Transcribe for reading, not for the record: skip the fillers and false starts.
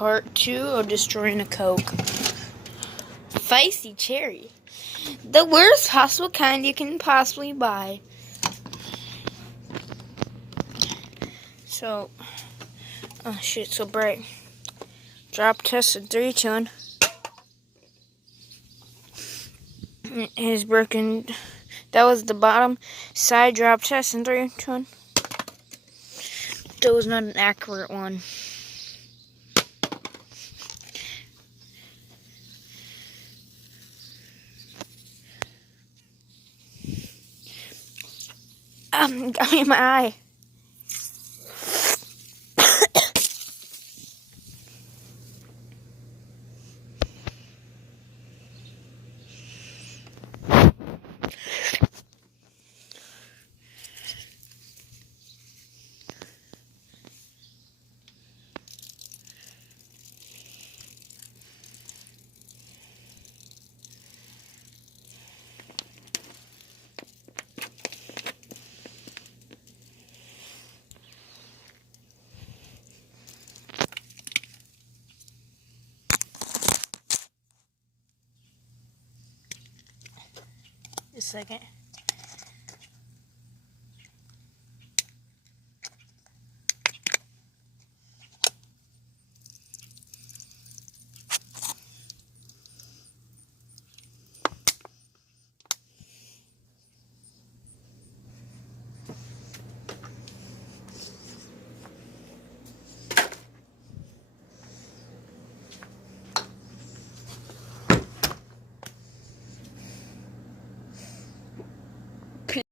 Part 2 of destroying a Coke. Feisty cherry. The worst possible kind you can possibly buy. So, oh shit, so bright. Drop test in 3, 2, 1. It is broken. That was the bottom side drop test in 3, 2, 1. That was not an accurate one. Got me in my eye. Just a second.